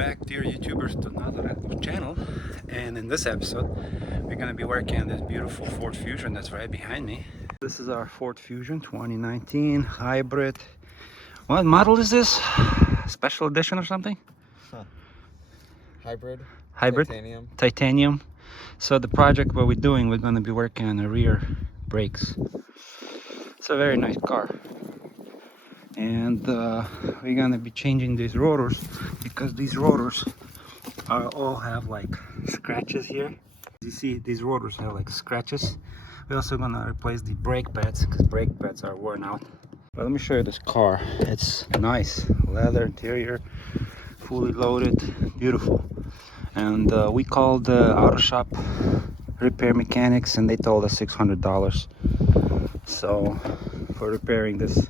back, dear YouTubers, to another channel. And in this episode, we're going to be working on this beautiful Ford Fusion that's right behind me. This is our Ford Fusion 2019 hybrid. What model is this? Special edition or something? Hybrid. Titanium. Titanium. So the project what we're doing, we're going to be working on the rear brakes. It's a very nice car. And we're going to be changing these rotors because these rotors all have like scratches here. You see these rotors have like scratches. We're also going to replace the brake pads because brake pads are worn out. But let me show you this car. It's nice. Leather interior, fully loaded, beautiful. And we called the auto shop repair mechanics and they told us $600. So for repairing this,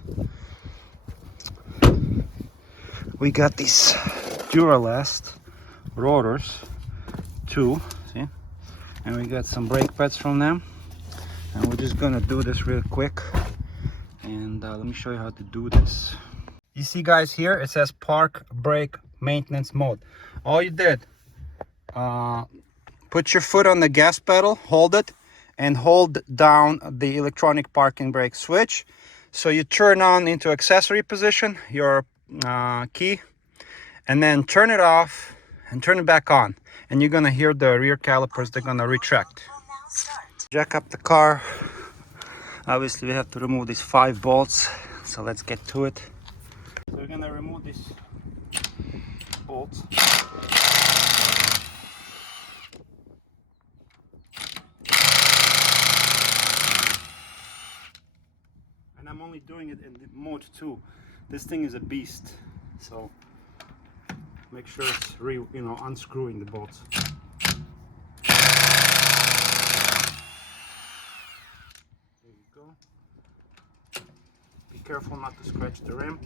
we got these Duralast rotors, two, see? And we got some brake pads from them. And we're just gonna do this real quick. And let me show you how to do this. You see guys here, it says park brake maintenance mode. All you did, put your foot on the gas pedal, hold it, and hold down the electronic parking brake switch. So you turn on into accessory position, your key, and then turn it off and turn it back on. And you're gonna hear the rear calipers, they're gonna retract. Jack up the car. Obviously we have to remove these 5 bolts, so let's get to it. So we're gonna remove these bolts. And I'm only doing it in the mode 2. This thing is a beast, so make sure it's unscrewing the bolts. There you go. Be careful not to scratch the rim.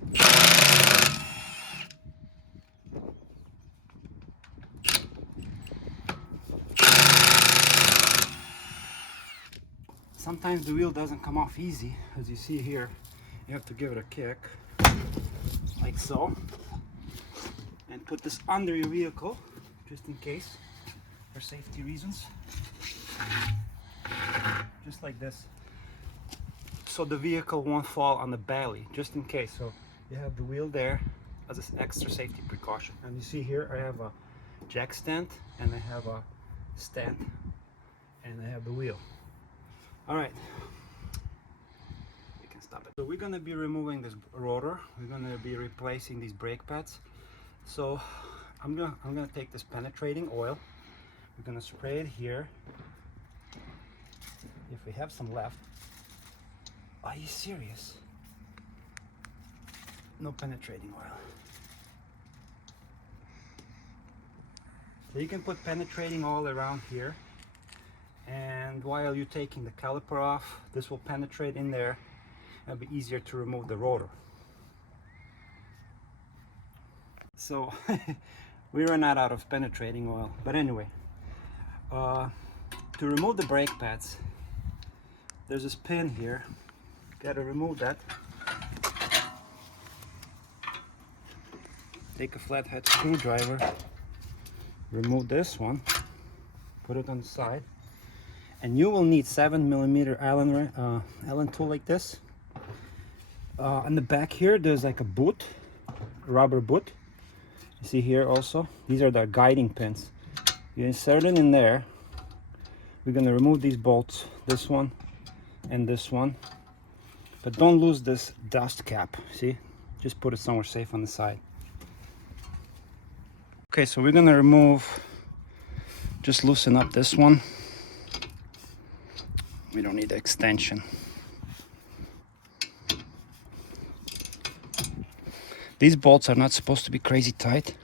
Sometimes the wheel doesn't come off easy, as you see here. You have to give it a kick, like so, and put this under your vehicle, just in case, for safety reasons. Just like this, so the vehicle won't fall on the belly, just in case. So you have the wheel there as an extra safety precaution. And you see here, I have a jack stand, and I have a stand, and I have the wheel. All right, you can stop it. So we're gonna be removing this rotor. We're gonna be replacing these brake pads. So I'm gonna take this penetrating oil. We're gonna spray it here. If we have some left. Are you serious? No penetrating oil. So you can put penetrating oil around here. And while you're taking the caliper off, this will penetrate in there. It'll be easier to remove the rotor. So we ran out of penetrating oil, but anyway, to remove the brake pads, there's this pin here. Gotta remove that. Take a flathead screwdriver, remove this one, put it on the side. And you will need 7mm Allen tool like this. On the back here, there's like a boot, a rubber boot. You see here also, these are the guiding pins. You insert it in there. We're gonna remove these bolts, this one and this one. But don't lose this dust cap, see? Just put it somewhere safe on the side. Okay, so we're gonna remove, just loosen up this one. We don't need the extension. These bolts are not supposed to be crazy tight.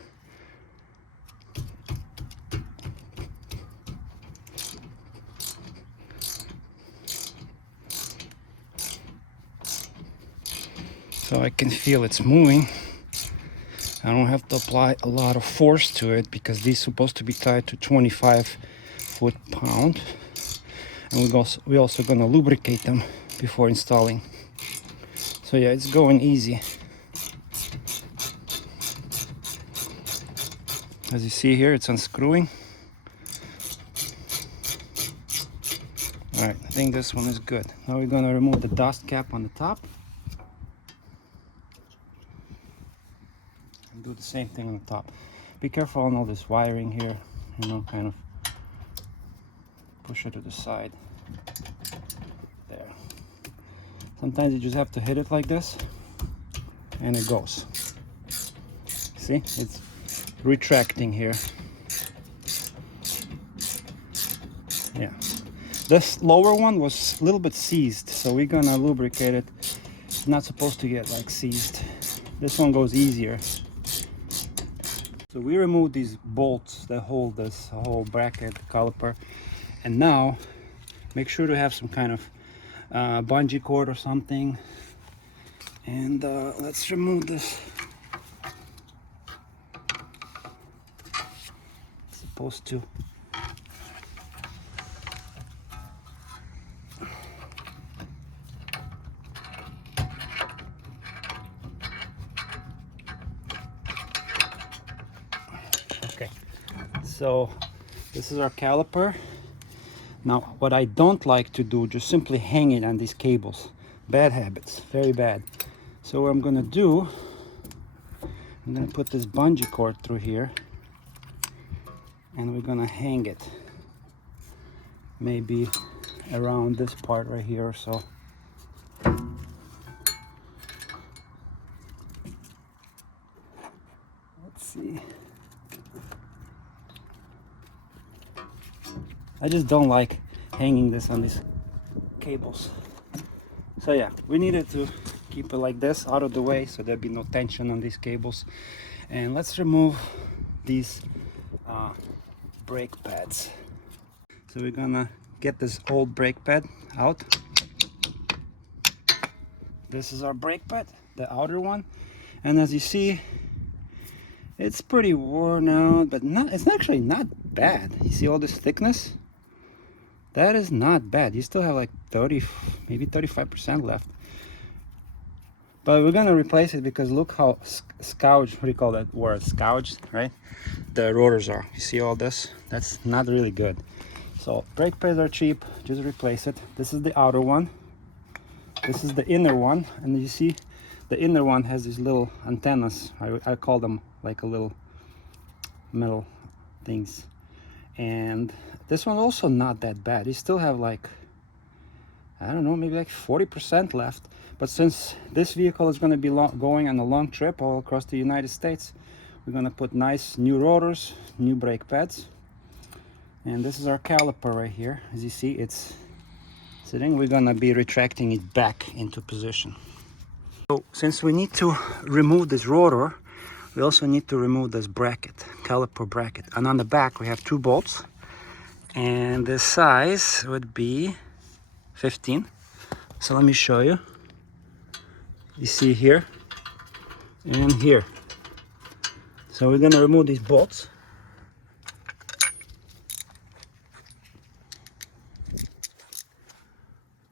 So I can feel it's moving. I don't have to apply a lot of force to it because these are supposed to be tied to 25 foot-pound. And we're also gonna lubricate them before installing. So yeah, it's going easy. As you see here, it's unscrewing. All right, I think this one is good. Now we're gonna remove the dust cap on the top. And do the same thing on the top. Be careful on all this wiring here, you know, kind of push it to the side. There. Sometimes you just have to hit it like this, and it goes. See, it's retracting here. Yeah. This lower one was a little bit seized, so we're gonna lubricate it. It's not supposed to get like seized. This one goes easier. So we removed these bolts that hold this whole bracket caliper, and now make sure to have some kind of bungee cord or something. And let's remove this. It's supposed to. Okay, so this is our caliper. Now, what I don't like to do, just simply hang it on these cables. Bad habits, very bad. So what I'm gonna do, I'm gonna put this bungee cord through here, and we're gonna hang it maybe around this part right here or so. Let's see. I just don't like hanging this on these cables. So yeah, we needed to keep it like this, out of the way, so there'd be no tension on these cables. And let's remove these brake pads. So we're gonna get this old brake pad out. This is our brake pad, the outer one. And as you see, it's pretty worn out, but it's actually not bad. You see all this thickness? That is not bad. You still have like 30, maybe 35% left. But we're gonna replace it because look how scourged, what do you call that word? Scourged, right? The rotors are. You see all this? That's not really good. So brake pads are cheap, just replace it. This is the outer one. This is the inner one. And you see the inner one has these little antennas. I call them like a little metal things. And this one's also not that bad. You still have like, I don't know, maybe like 40% left. But since this vehicle is going to be going on a long trip all across the United States, we're going to put nice new rotors, new brake pads. And this is our caliper right here. As you see, it's sitting. We're going to be retracting it back into position. So since we need to remove this rotor, we also need to remove this bracket, caliper bracket. And on the back we have 2 bolts, and the size would be 15. So let me show you. You see here and here. So we're gonna remove these bolts.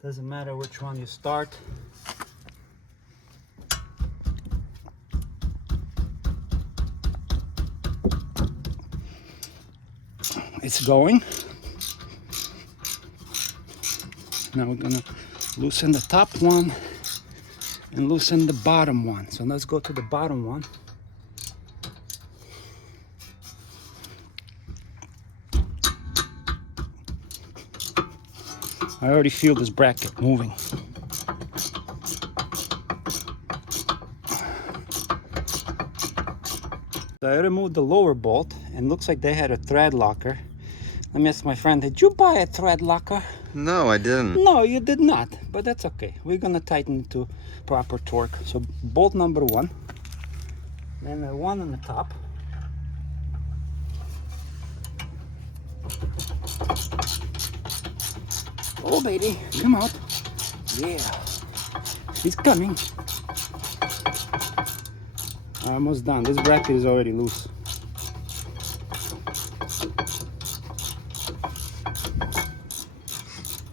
Doesn't matter which one you start. It's going. Now we're gonna loosen the top one and loosen the bottom one. So let's go to the bottom one. I already feel this bracket moving. So I removed the lower bolt, and looks like they had a thread locker. Let me ask my friend, did you buy a thread locker? No, I didn't. No, you did not, but that's okay. We're gonna tighten it to proper torque. So bolt number 1, then the one on the top. Oh baby, come out. Yeah, he's coming. Almost done. This bracket is already loose.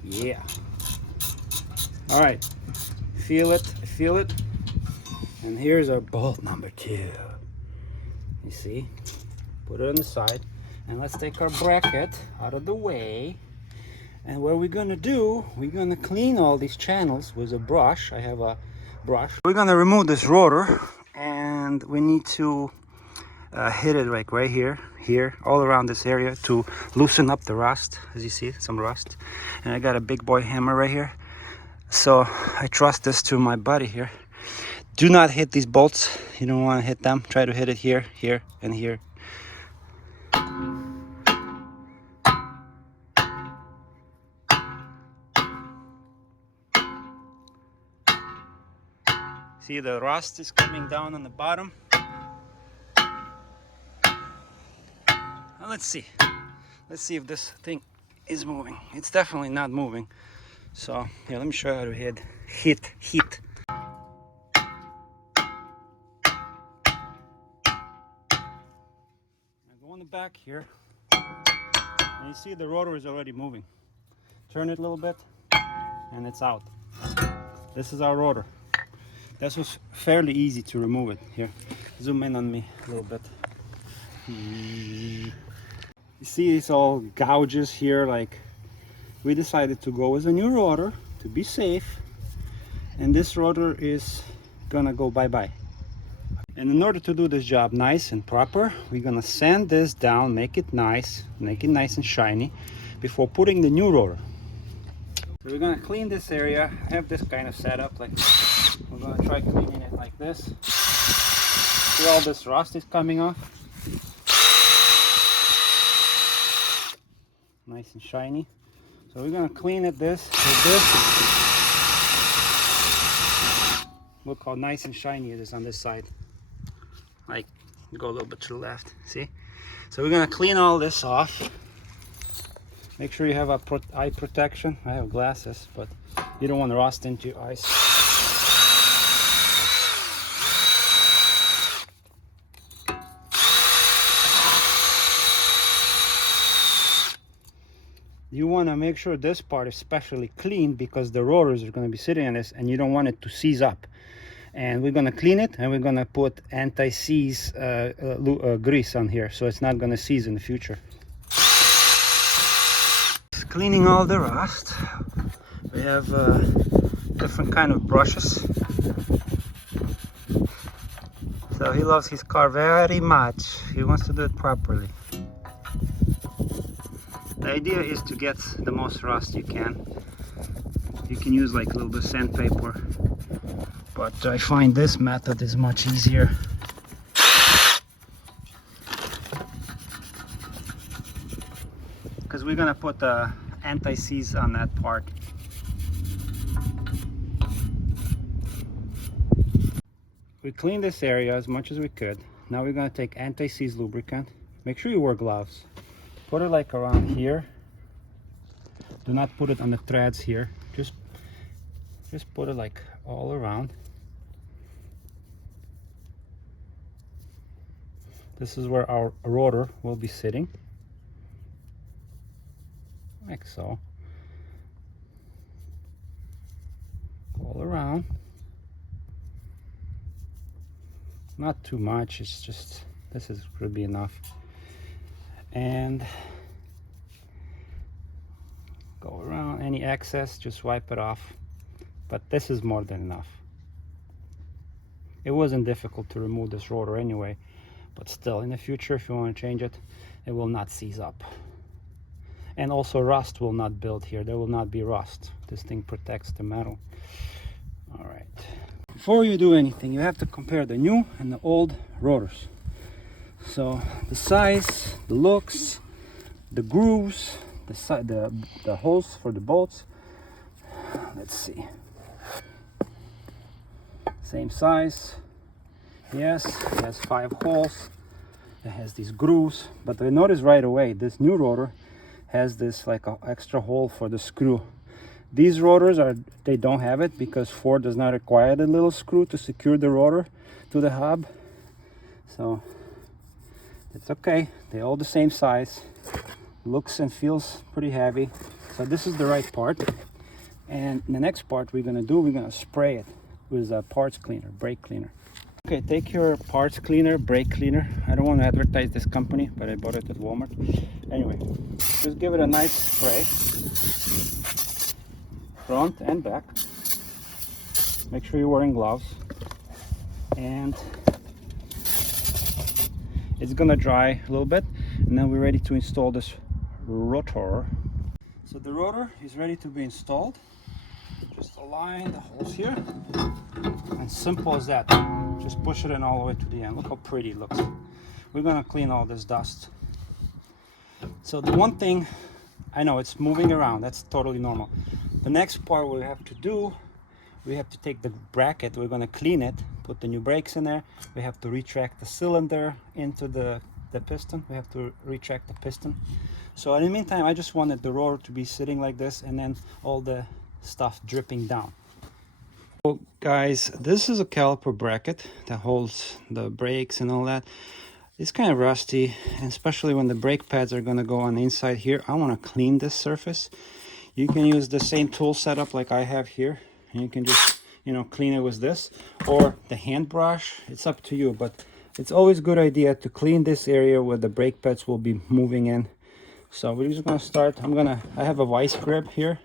Yeah. All right. Feel it. Feel it. And here's our bolt number 2. You see? Put it on the side. And let's take our bracket out of the way. And what we're gonna do, we're gonna clean all these channels with a brush. I have a brush. We're gonna remove this rotor, and we need to hit it like right here, all around this area to loosen up the rust. As you see, some rust. And I got a big boy hammer right here. So I trust this to my buddy here. Do not hit these bolts. You don't want to hit them. Try to hit it here, here, and here. See, the rust is coming down on the bottom. Now let's see. Let's see if this thing is moving. It's definitely not moving. So here, let me show you how to hit. I go on the back here, and you see the rotor is already moving. Turn it a little bit, and it's out. This is our rotor. This was fairly easy to remove it. Here, zoom in on me a little bit. You see it's all gouges here. Like, we decided to go with a new rotor to be safe, and this rotor is gonna go bye-bye. And in order to do this job nice and proper, we're gonna sand this down, make it nice and shiny before putting the new rotor. So we're gonna clean this area. I have this kind of setup, like we're gonna try cleaning it like this. See, all this rust is coming off. Nice and shiny. So we're gonna clean it with this. Look how nice and shiny it is on this side. Like, go a little bit to the left, see? So we're gonna clean all this off. Make sure you have eye protection. I have glasses, but you don't want to rust into your eyes. You want to make sure this part is especially clean, because the rotors are going to be sitting on this and you don't want it to seize up. And we're going to clean it, and we're going to put anti-seize grease on here, so it's not going to seize in the future. Cleaning all the rust. We have different kind of brushes. So he loves his car very much. He wants to do it properly. The idea is to get the most rust you can. You can use like a little bit of sandpaper, but I find this method is much easier. Because we're gonna put anti-seize on that part. We cleaned this area as much as we could. Now we're gonna take anti-seize lubricant. Make sure you wear gloves. Put it like around here. Do not put it on the threads here. Just put it like all around. This is where our rotor will be sitting. Like so. All around. Not too much, it's just, this is gonna be enough. And go around. Any excess, just wipe it off. But this is more than enough. It wasn't difficult to remove this rotor anyway, but still, in the future, if you want to change it, it will not seize up. And also rust will not build here. There will not be rust. This thing protects the metal. All right. Before you do anything, you have to compare the new and the old rotors. So the size, the looks, the grooves, the holes for the bolts. Let's see. Same size. Yes, it has 5 holes. It has these grooves, but I noticed right away this new rotor has this like an extra hole for the screw. These rotors they don't have it because Ford does not require the little screw to secure the rotor to the hub. So it's okay. They're all the same size. Looks and feels pretty heavy. So this is the right part. And the next part we're gonna spray it with a parts cleaner, brake cleaner. Okay, take your parts cleaner, brake cleaner. I don't want to advertise this company, but I bought it at Walmart. Anyway, just give it a nice spray, front and back. Make sure you're wearing gloves, and it's gonna dry a little bit, and then we're ready to install this rotor. So the rotor is ready to be installed. Just align the holes here, and simple as that. Just push it in all the way to the end. Look how pretty it looks. We're gonna clean all this dust. So the one thing, I know it's moving around, that's totally normal. The next part we have to do, we have to take the bracket, we're gonna clean it, put the new brakes in there. We have to retract the cylinder into the piston. We have to retract the piston. So in the meantime, I just wanted the rotor to be sitting like this, and then all the stuff dripping down. So guys, this is a caliper bracket that holds the brakes and all that. It's kind of rusty, and especially when the brake pads are going to go on the inside here. I want to clean this surface. You can use the same tool setup like I have here, and you can just, you know, clean it with this or the hand brush. It's up to you, but it's always a good idea to clean this area where the brake pads will be moving in. So we're just going to start. I have a vice grip here.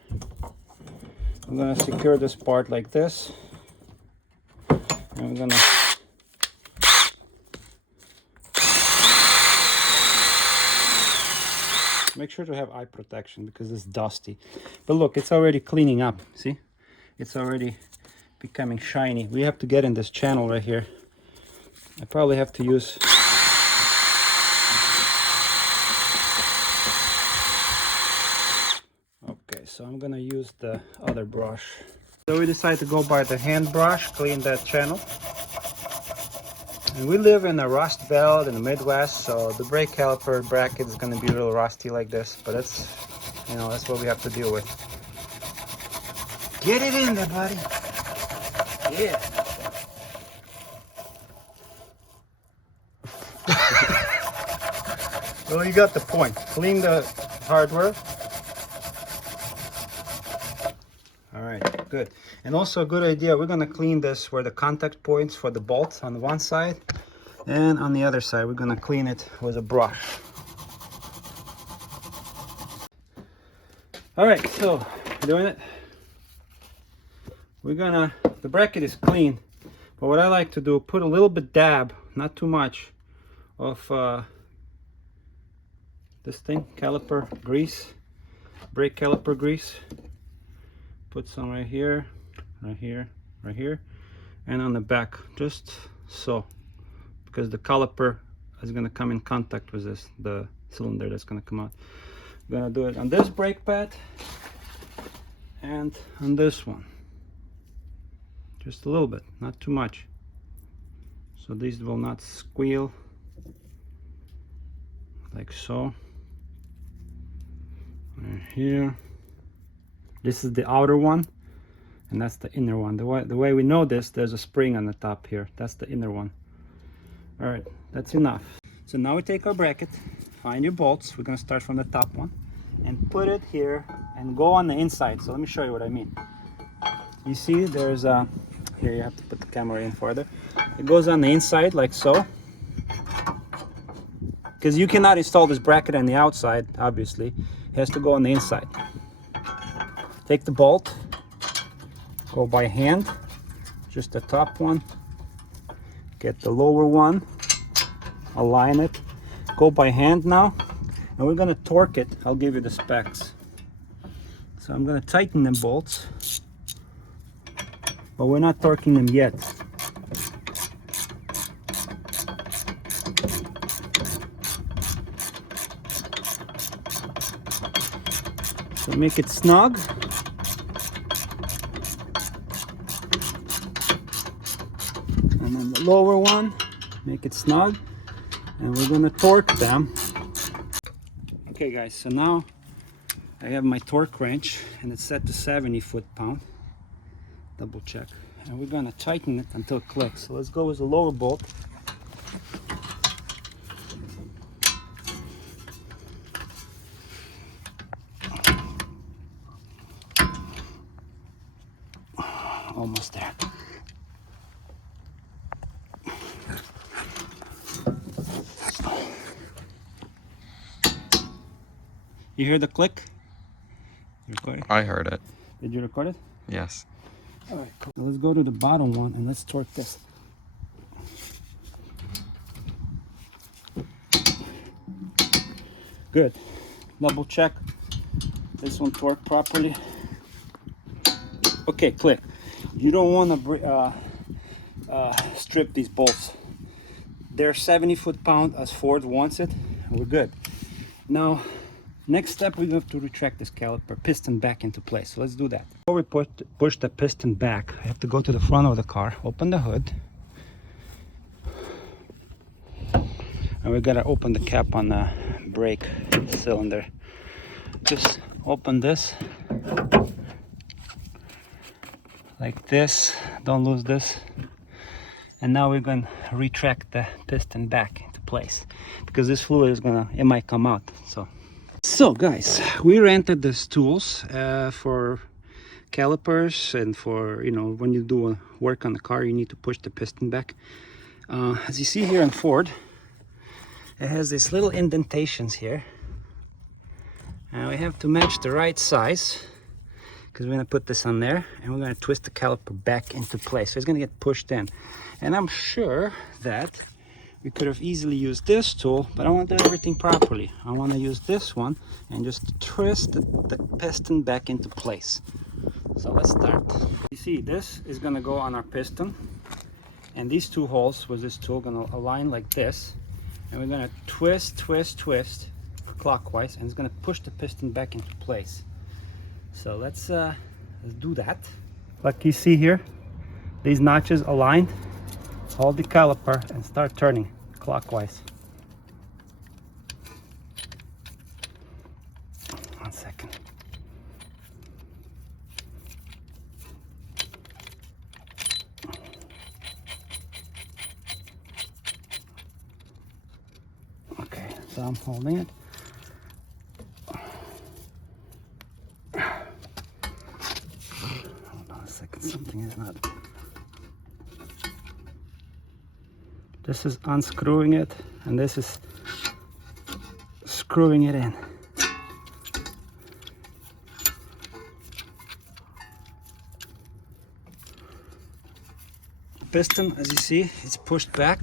I'm going to secure this part like this, and I'm going to make sure to have eye protection because it's dusty. But look, it's already cleaning up. See, it's already becoming shiny. We have to get in this channel right here. I probably have to use okay, so I'm gonna use the other brush. So we decided to go by the hand brush, clean that channel. And we live in a rust belt in the Midwest, so the brake caliper bracket is going to be a little rusty like this, but it's, you know, that's what we have to deal with. Get it in there, buddy. Yeah. Well, you got the point. Clean the hardware. All right, good. And also a good idea, we're going to clean this where the contact points for the bolts on the one side, and on the other side we're going to clean it with a brush. All right, so we're doing it. The bracket is clean, but what I like to do, put a little bit dab, not too much, of this thing, caliper grease, brake caliper grease. Put some right here, right here, right here, and on the back, just so, because the caliper is going to come in contact with this, the cylinder that's going to come out. I'm going to do it on this brake pad and on this one, just a little bit, not too much, so these will not squeal, like so. Right here, this is the outer one, and that's the inner one. The way we know this, there's a spring on the top here. That's the inner one. All right, that's enough. So now we take our bracket, find your bolts. We're gonna start from the top one and put it here and go on the inside. So let me show you what I mean. You see there's a, here you have to put the camera in further. It goes on the inside like so. Because you cannot install this bracket on the outside, obviously. It has to go on the inside. Take the bolt, go by hand, just the top one, get the lower one, align it, go by hand now, and we're gonna torque it. I'll give you the specs. So I'm gonna tighten them bolts, but we're not torquing them yet. So make it snug. And then the lower one, make it snug, and we're gonna torque them. Okay guys, so now I have my torque wrench and it's set to 70 foot-pound. Double check. And we're gonna tighten it until it clicks. So let's go with the lower bolt. Almost there. You hear the click? You recording? I heard it. Did you record it? Yes. All right, cool. Let's go to the bottom one and let's torque this. Good. Double check this one torque properly. Okay, click. You don't want to strip these bolts. They're 70 foot-pound as Ford wants it. We're good. Now, next step, we have to retract this caliper piston back into place. So let's do that. Before we push the piston back, I have to go to the front of the car, open the hood, and we gotta open the cap on the brake cylinder. Just open this like this. Don't lose this. And now we're going to retract the piston back into place because this fluid is it might come out. So guys, we rented these tools for calipers and for, you know, when you do work on the car, you need to push the piston back. As you see here in Ford, it has these little indentations here. And we have to match the right size because we're going to put this on there and we're going to twist the caliper back into place. So it's going to get pushed in. And I'm sure that we could have easily used this tool, but I want to do everything properly. I want to use this one and just twist the piston back into place. So let's start. You see, this is going to go on our piston. And these two holes with this tool are going to align like this. And we're going to twist clockwise, and it's going to push the piston back into place. So let's do that. Like you see here, these notches aligned. Hold the caliper and start turning clockwise. 1 second. Okay, so I'm holding it. Hold on a second, something is not. This is unscrewing it, and this is screwing it in. Piston, as you see, it's pushed back.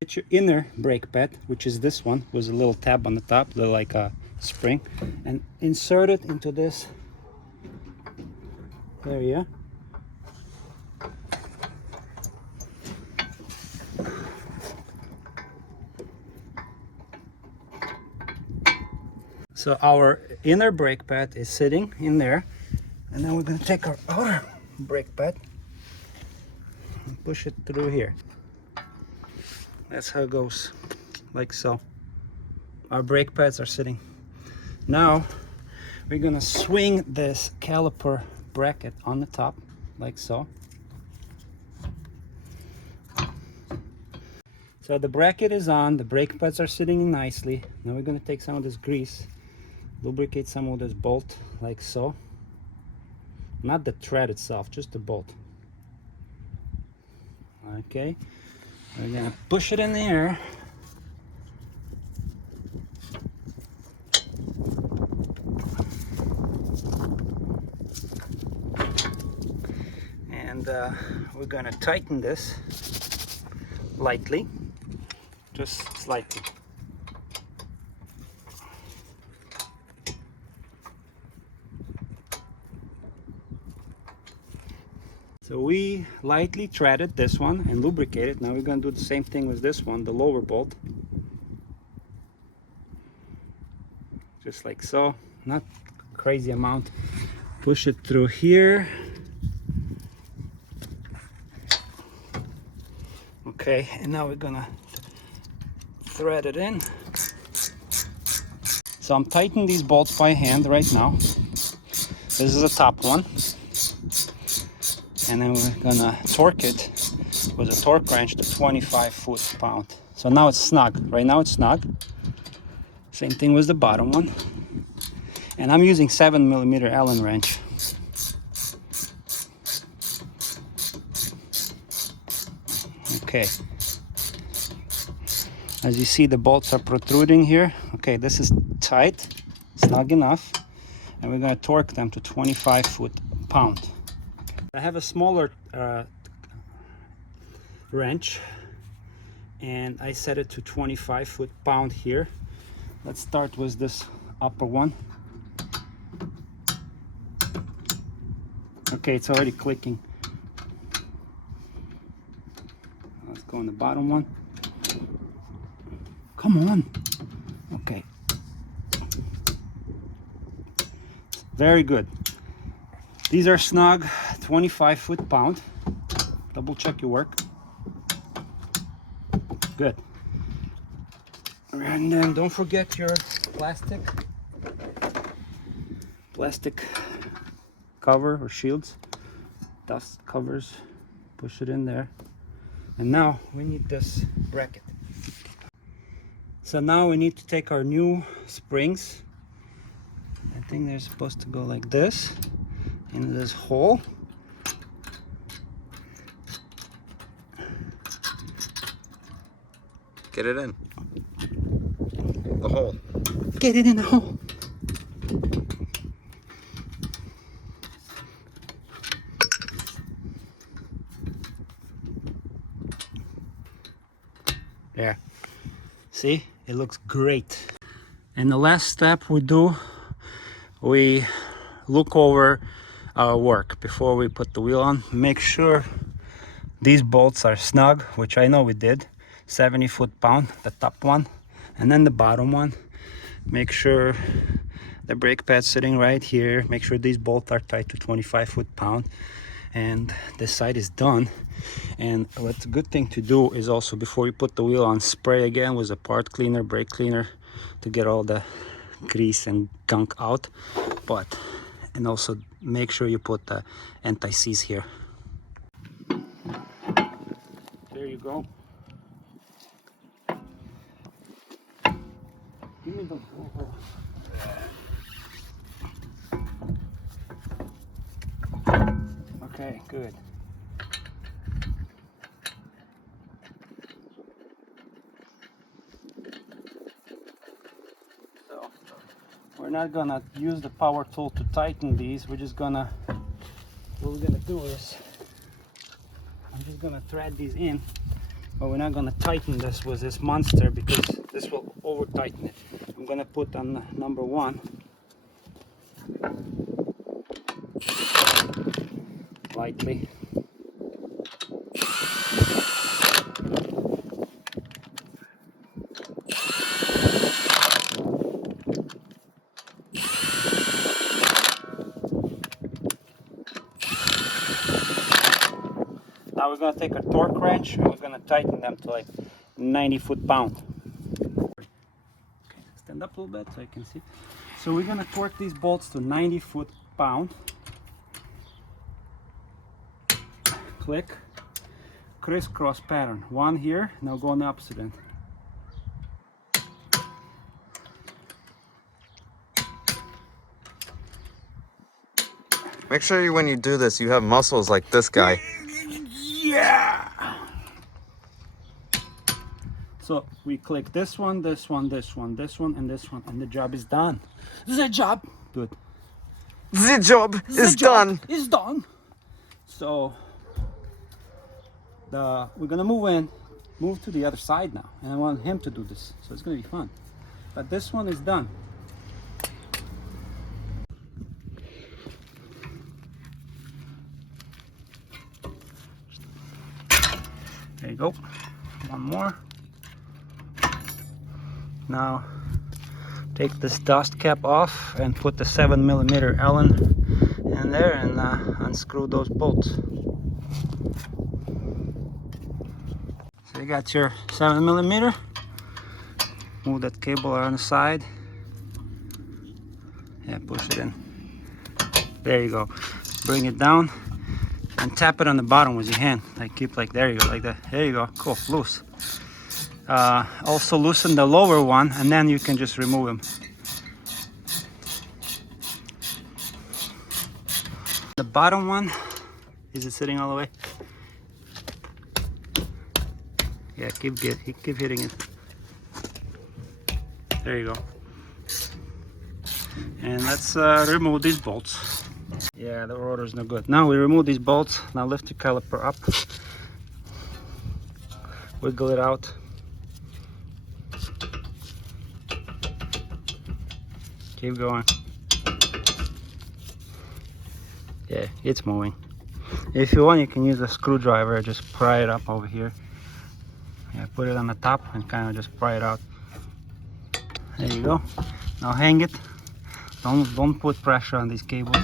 Get your inner brake pad, which is this one, with a little tab on the top, like a spring, and insert it into this area. So our inner brake pad is sitting in there, and then we're going to take our outer brake pad and push it through here. That's how it goes, like so. Our brake pads are sitting. Now we're going to swing this caliper bracket on the top, like so. So the bracket is on, the brake pads are sitting nicely. Now we're going to take some of this grease, lubricate some of this bolt like so. Not the thread itself, just the bolt. Okay, we're gonna push it in the air. And we're gonna tighten this lightly, just slightly. So we lightly threaded this one and lubricated. Now we're going to do the same thing with this one, the lower bolt. Just like so, not crazy amount. Push it through here. Okay, and now we're gonna thread it in. So I'm tightening these bolts by hand right now. This is the top one. And then we're gonna torque it with a torque wrench to 25 foot-pound. So now it's snug. Right now it's snug. Same thing with the bottom one. And I'm using 7mm Allen wrench. Okay. As you see, the bolts are protruding here. Okay, this is tight, snug enough, and we're going to torque them to 25 foot-pound. I have a smaller wrench, and I set it to 25 foot-pound here. Let's start with this upper one. Okay, it's already clicking. Let's go on the bottom one. Come on. Okay. Very good. These are snug, 25 foot-pound. Double check your work. Good. And then don't forget your plastic cover or shields, dust covers. Push it in there. And now we need this bracket. So now we need to take our new springs. I think they're supposed to go like this, into this hole. Get it in the hole. Get it in the hole. There. See, it looks great. And the last step we do, we look over our work before we put the wheel on. Make sure these bolts are snug, which I know we did. 70 foot-pound, the top one, and then the bottom one. Make sure the brake pad's sitting right here. Make sure these bolts are tight to 25 foot-pound, and this side is done. And what's a good thing to do is also, before you put the wheel on, spray again with a part cleaner, brake cleaner, to get all the grease and gunk out. And also make sure you put the anti-seize here. There you go. Give me the... Okay, good. So we're not gonna use the power tool to tighten these. We're just gonna, what we're gonna do is, I'm just gonna thread these in, but we're not gonna tighten this with this monster because this will over tighten it. I'm gonna put on number 1 lightly. Now we're gonna take a torque wrench and we're gonna tighten them to like 90 foot-pound. Okay, stand up a little bit so I can see. So we're gonna torque these bolts to 90 foot-pound. Click, crisscross pattern. One here, now go on the opposite end. Make sure when you do this, you have muscles like this guy. Yeah! So we click this one, this one, this one, this one, and this one, and the job is done. The job, good. The job is done. Is done. So we're gonna move to the other side now, and I want him to do this, so it's gonna be fun. But this one is done. There you go. One more. Now take this dust cap off and put the 7mm Allen in there and unscrew those bolts. So you got your 7mm. Move that cable on the side. Yeah, push it in. There you go. Bring it down and tap it on the bottom with your hand. Like keep like, there you go, like that. There you go. Cool. Loose. Also loosen the lower one, and then you can just remove them. The bottom one, is it sitting all the way? Yeah, keep hitting it. There you go. And let's remove these bolts. Yeah, the rotor is no good. Now we remove these bolts. Now lift the caliper up. Wiggle it out. Keep going. Yeah, it's moving. If you want, you can use a screwdriver, just pry it up over here. Yeah, put it on the top and kind of just pry it out. There you go. Now hang it. Don't put pressure on these cables.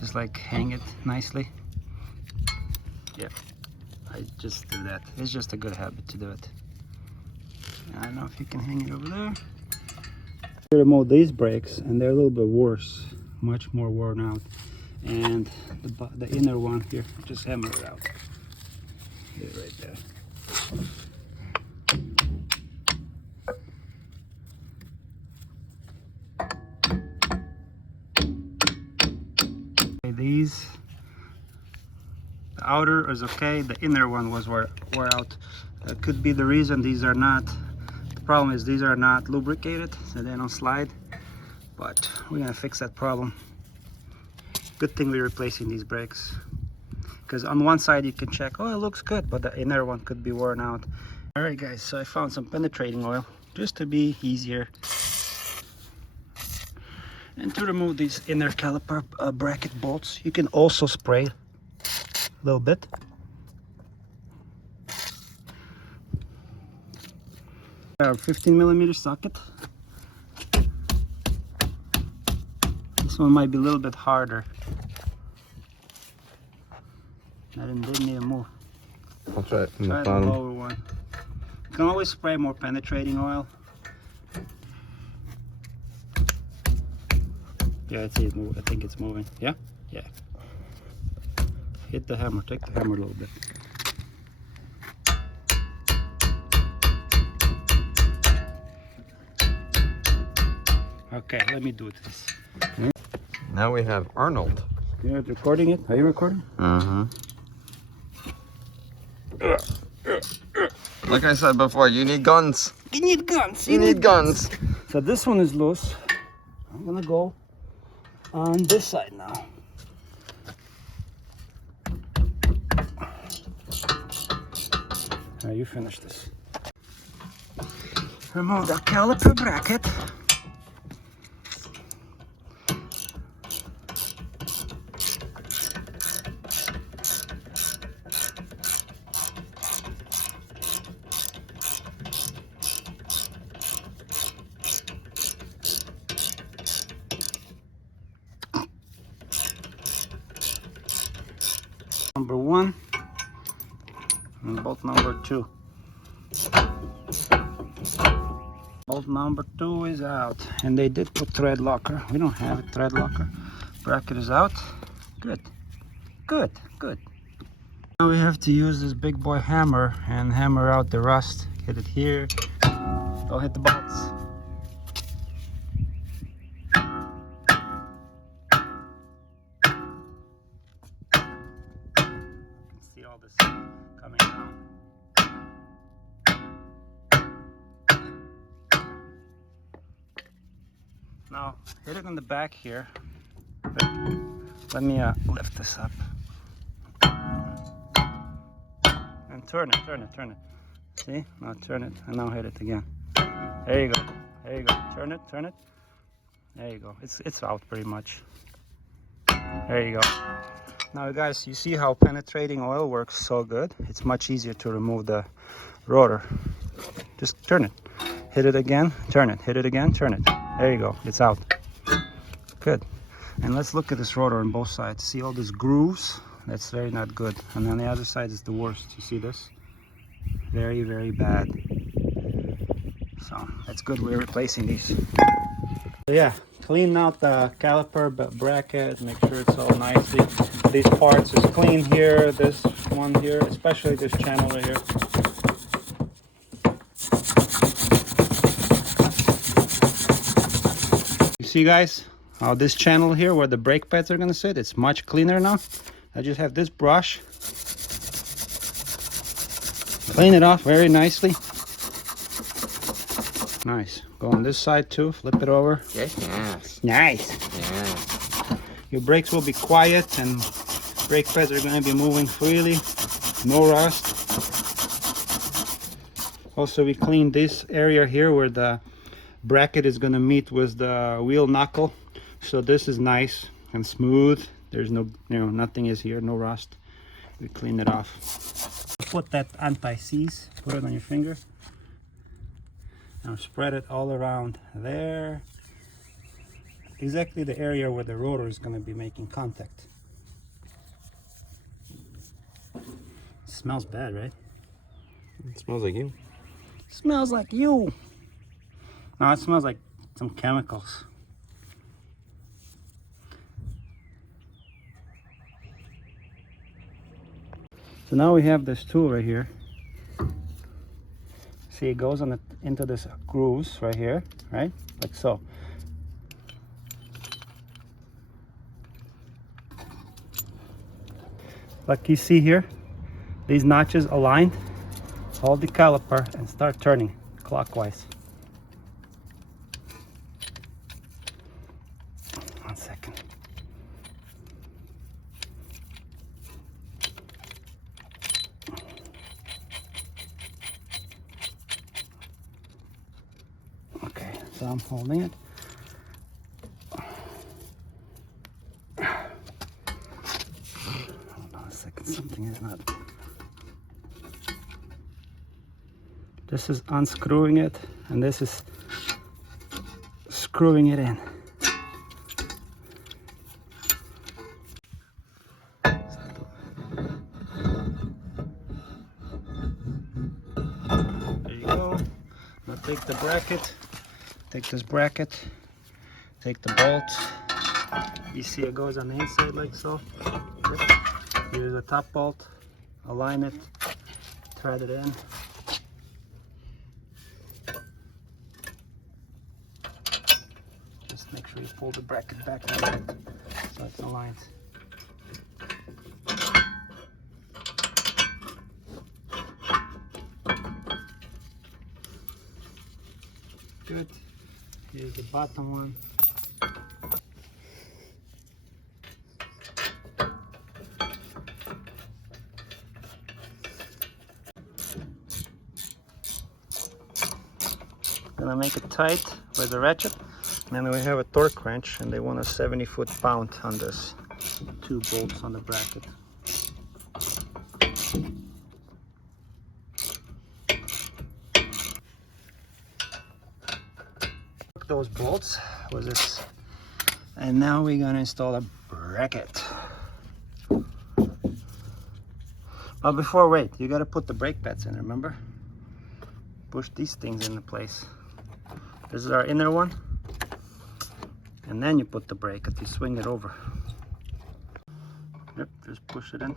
Just like hang it nicely. Yeah, I just do that. It's just a good habit to do it. I don't know if you can hang it over there. I remove these brakes and they're a little bit worse, much more worn out. And the inner one here, just hammer it out. Get it right there. These, the outer is okay, the inner one was wore out. That could be the reason these are not, the problem is these are not lubricated, so they don't slide. But we're gonna fix that problem. Good thing we're replacing these brakes, because on one side you can check, oh, it looks good, but the inner one could be worn out. All right guys, so I found some penetrating oil just to be easier. And to remove these inner caliper bracket bolts, you can also spray a little bit. Our 15mm socket. This one might be a little bit harder. I didn't even move. I'll try it from Try the bottom. the lower one. You can always spray more penetrating oil. Yeah, I see it move. I think it's moving. Yeah? Yeah. Hit the hammer. Take the hammer a little bit. Okay, let me do this. Now we have Arnold. You're recording it? Are you recording? Uh-huh. Like I said before, you need guns. You need guns. You need guns. So this one is loose. I'm gonna go on this side now. Now you finish this. Remove the caliper bracket. Number 1 and bolt number 2. Bolt number 2 is out, and they did put thread locker. We don't have a thread locker. Bracket is out. Good, good, good. Now we have to use this big boy hammer and hammer out the rust. Hit it here. Don't hit the bolts. See all this coming down. Now hit it on the back here. Let me lift this up and turn it, turn it, turn it. See? Now turn it and now hit it again. There you go. There you go. Turn it, turn it. There you go. It's out pretty much. There you go. Now guys, you see how penetrating oil works so good? It's much easier to remove the rotor. Just turn it. Hit it again, turn it. Hit it again, turn it. There you go. It's out. Good. And let's look at this rotor on both sides. See all these grooves? That's very not good. And on the other side is the worst. You see this? Very, very bad. So that's good. We're replacing these. So yeah, clean out the caliper bracket. Make sure it's all nicely. These parts is clean here. This one here, especially this channel right here. You see, guys, how this channel here where the brake pads are gonna sit, it's much cleaner now. I just have this brush. Clean it off very nicely. Nice. Go on this side too. Flip it over. Yes. Nice. Yeah. Your brakes will be quiet and brake pads are going to be moving freely. No rust. Also, we cleaned this area here where the bracket is going to meet with the wheel knuckle. So this is nice and smooth. There's no, nothing is here, no rust. We cleaned it off. Put that anti-seize, put it on your finger. Now spread it all around there. Exactly the area where the rotor is going to be making contact. It smells bad, right? It smells like you. Smells like you. No, it smells like some chemicals. So now we have this tool right here. See, it goes on into this grooves right here, right? Like so. Like you see here, these notches aligned. Hold the caliper and start turning clockwise. 1 second. Okay, so I'm holding it. Hold on a second, something is not. This is unscrewing it, and this is screwing it in. There you go. Now take the bracket, take this bracket, take the bolt. You see it goes on the inside like so. Yep. Use the top bolt, align it, thread it in. Just make sure you pull the bracket back a little bit so it's aligned. Good. Here's the bottom one. Gonna make it tight with the ratchet. And then we have a torque wrench, and they want a 70 foot-pound on this. 2 bolts on the bracket. Those bolts with this, and now we're gonna install a bracket. Oh, before, wait, you gotta put the brake pads in, remember? Push these things into place. This is our inner one, and then you put the brake and you swing it over. Yep, just push it in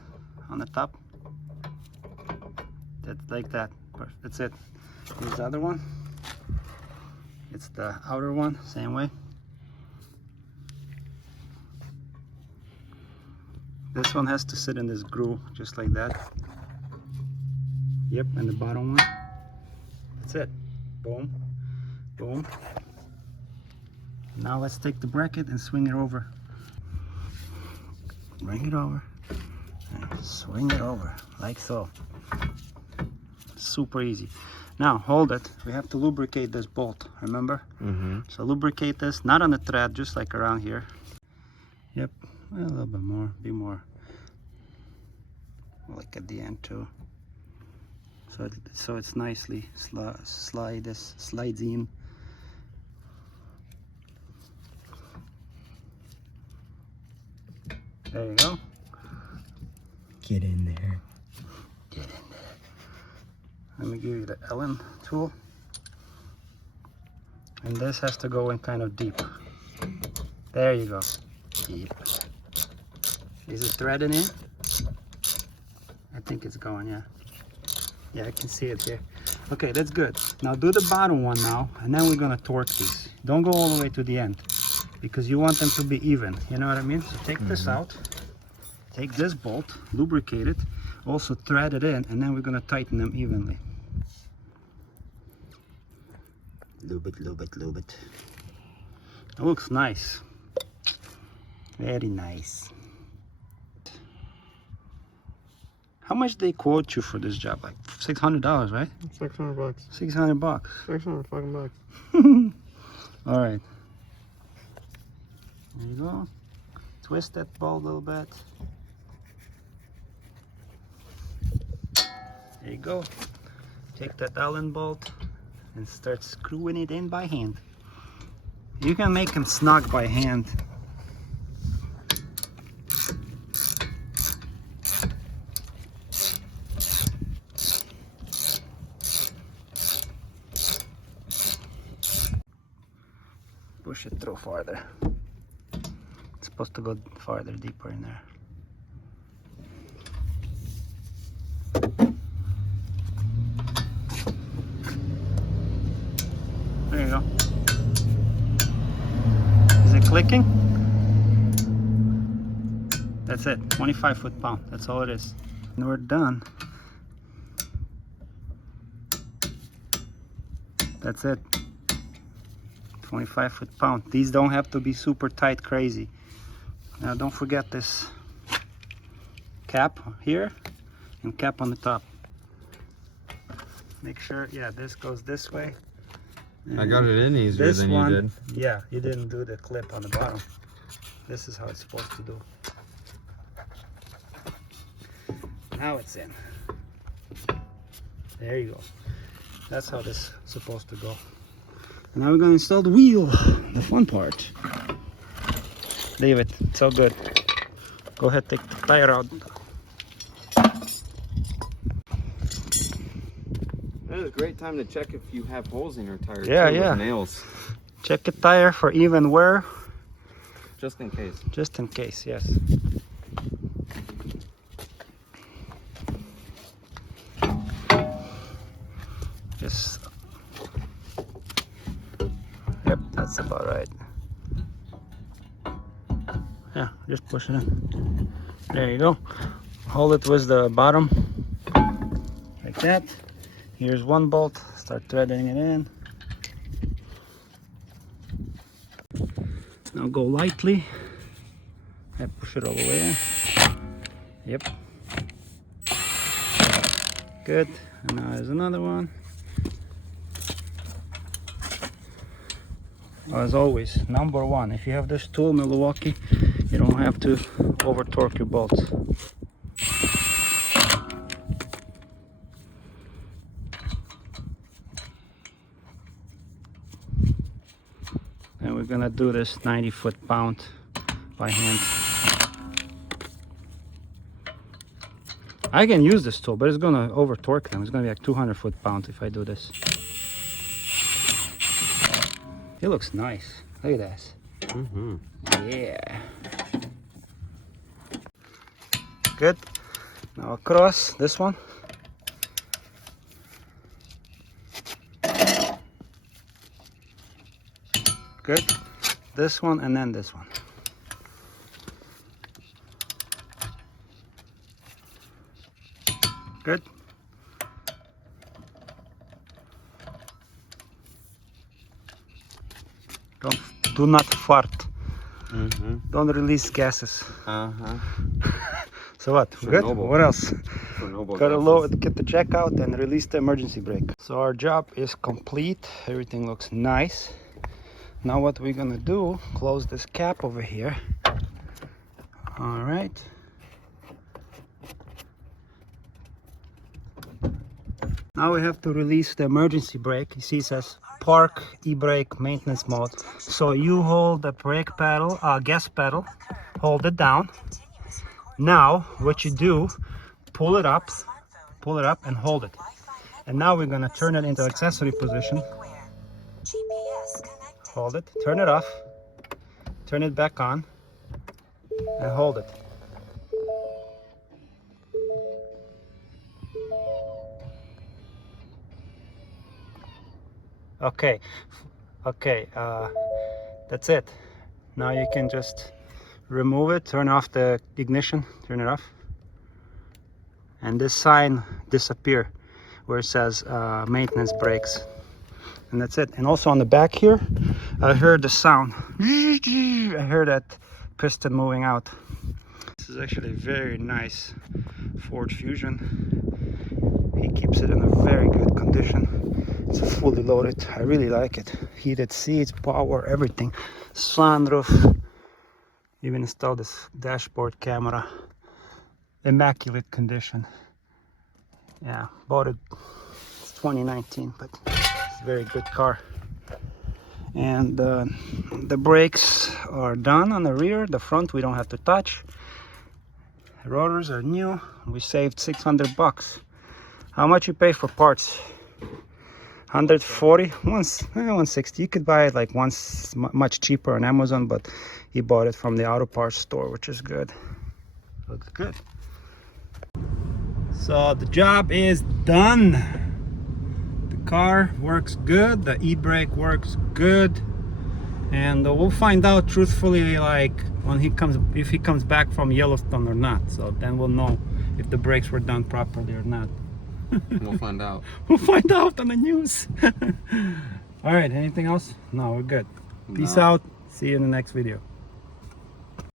on the top. That's like that. That's it. Here's the other one. It's the outer one, same way. This one has to sit in this groove, just like that. Yep, and the bottom one. That's it. Boom, boom. Now let's take the bracket and swing it over. Bring it over and swing it over, like so. Super easy. Now hold it. We have to lubricate this bolt, remember? So lubricate this, not on the thread, just like around here. Yep, a little bit more, be more like at the end too. So it's nicely slides in. There you go. Get in there. Get in there. Let me give you the Allen tool. And this has to go in kind of deep. There you go. Deep. Is it threading in? I think it's going, yeah. Yeah, I can see it here. Okay, that's good. Now do the bottom one now, and then we're gonna torque these. Don't go all the way to the end, because you want them to be even. You know what I mean? So take this out. Take this bolt, lubricate it, also thread it in, and then we're gonna tighten them evenly. Little bit. It looks nice. Very nice. How much they quote you for this job? Like $600, right? $600. 600 bucks. 600 fucking bucks. All right. There you go. Twist that ball a little bit. There you go. Take that Allen bolt and start screwing it in by hand. You can make them snug by hand. Push it through farther. It's supposed to go farther, deeper in there. There you go. Is it clicking? That's it, 25 foot-pound. That's all it is. And we're done. That's it. 25 foot-pound. These don't have to be super tight, crazy. Now don't forget this cap here and cap on the top. Make sure, yeah, this goes this way. I got it in easier than you did. Yeah, you didn't do the clip on the bottom. This is how it's supposed to do. Now it's in. There you go. That's how this is supposed to go. And now we're going to install the wheel, the fun part. Leave it, it's all good. Go ahead, take the tire out. That is a great time to check if you have holes in your tire. Yeah, too, yeah. With nails. Check the tire for even wear. Just in case. Just in case, yes. Just. Yep, that's about right. Yeah, just push it in. There you go. Hold it with the bottom, like that. Here's one bolt. Start threading it in. Now go lightly. I push it all the way in. Yep. Good. And now there's another one. As always, number one, if you have this tool, Milwaukee, you don't have to over torque your bolts. And we're gonna do this 90 foot-pound by hand. I can use this tool, but it's gonna over torque them. It's gonna be like 200 foot-pound if I do this. It looks nice. Look at this. Mm-hmm. Yeah. Good. Now across this one. Good. This one and then this one. Good. Do not fart. Mm-hmm. Don't release gases. Uh-huh. So what? Good? Chernobyl. What else? Chernobyl Gotta gases. load, get the check out and release the emergency brake. So our job is complete. Everything looks nice. Now what we're gonna do, close this cap over here. All right. Now we have to release the emergency brake. You see it says park, e-brake, maintenance mode. So you hold the brake pedal, gas pedal, hold it down. Now what you do, pull it up and hold it. And now we're gonna turn it into accessory position. Hold it, turn it off, turn it back on, and hold it. Okay, that's it. Now you can just remove it, turn off the ignition, turn it off. And this sign disappear where it says maintenance brakes. and that's it. And also on the back here, I heard the sound. I heard that piston moving out. This is actually a very nice Ford Fusion. He keeps it in a very good condition. It's fully loaded. I really like it. Heated seats, power, everything. Sunroof. Even installed this dashboard camera. Immaculate condition. Yeah, bought it. It's 2019, but it's a very good car. And the brakes are done on the rear. The front we don't have to touch. The rotors are new. We saved 600 bucks. How much you pay for parts? 140, 160. You could buy it like once much cheaper on Amazon, but he bought it from the auto parts store, which is good. Looks good. So the job is done. The car works good. The e-brake works good, and we'll find out truthfully like when if he comes back from Yellowstone or not. So then we'll know if the brakes were done properly or not. We'll find out. We'll find out on the news. All right, anything else? No, we're good. Peace out. See you in the next video.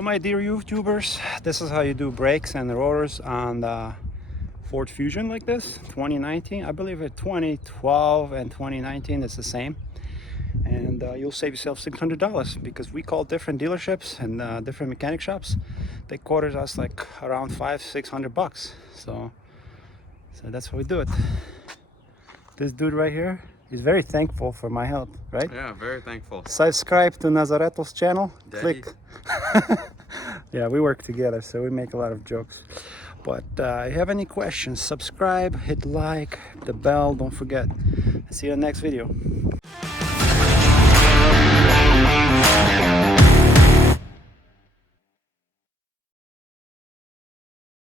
My dear YouTubers, this is how you do brakes and rotors on the Ford Fusion like this, 2019. I believe it 2012 and 2019 is the same. And you'll save yourself $600 because we call different dealerships and different mechanic shops. They quoted us like around $500-600 bucks. So that's how we do it. This dude right here, he's very thankful for my help, right? Yeah, very thankful. Subscribe to Nazareto's channel. Daddy. Click. Yeah, we work together, so we make a lot of jokes. But if you have any questions, subscribe, hit like, the bell, don't forget. See you in the next video.